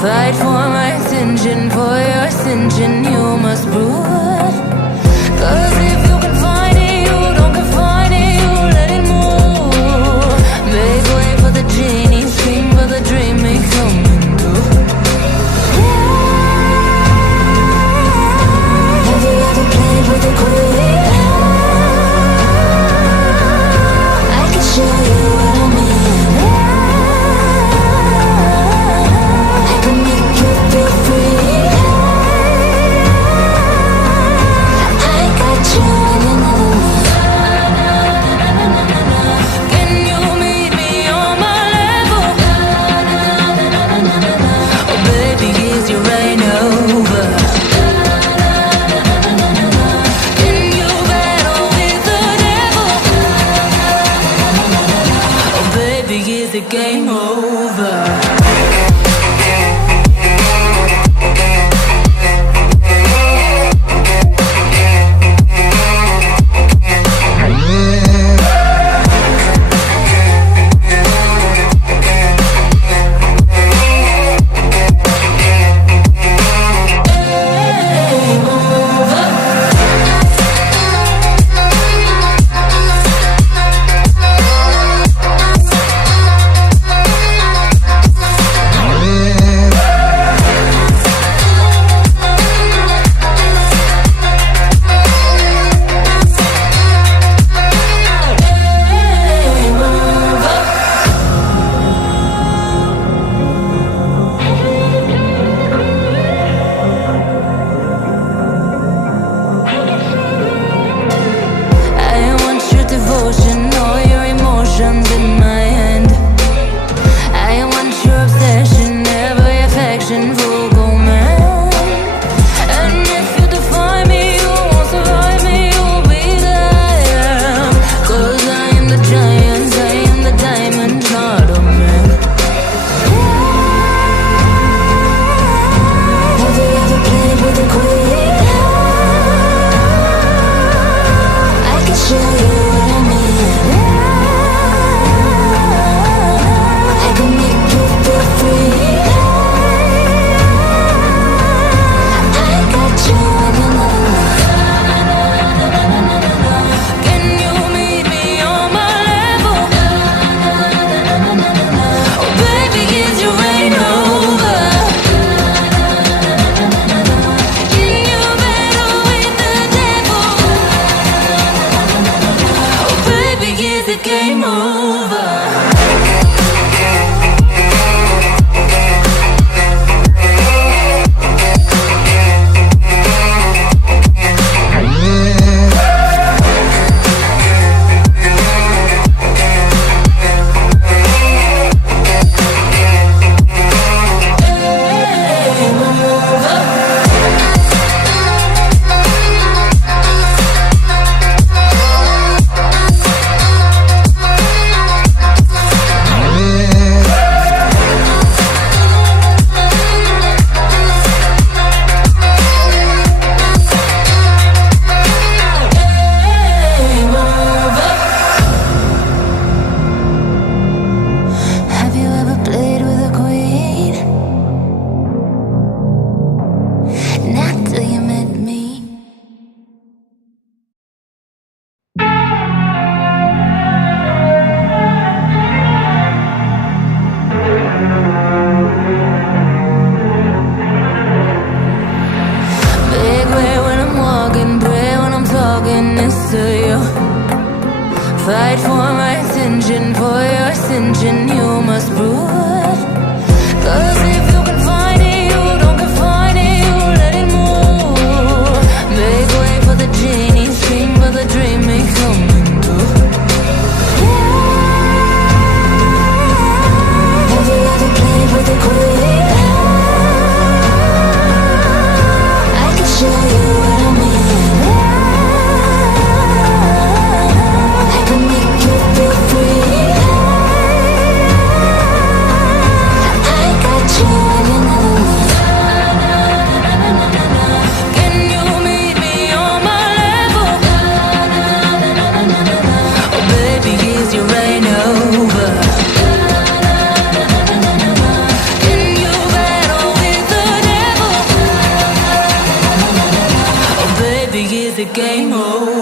Fight for my attention, for your ascension, you must prove it. 'Cause if you can find it, you don't confine it, you let it move. Make way for the genie, scream for the dream, make coming true. Have you ever played with a queen? I can show you what I mean. I can make you feel free. the game over.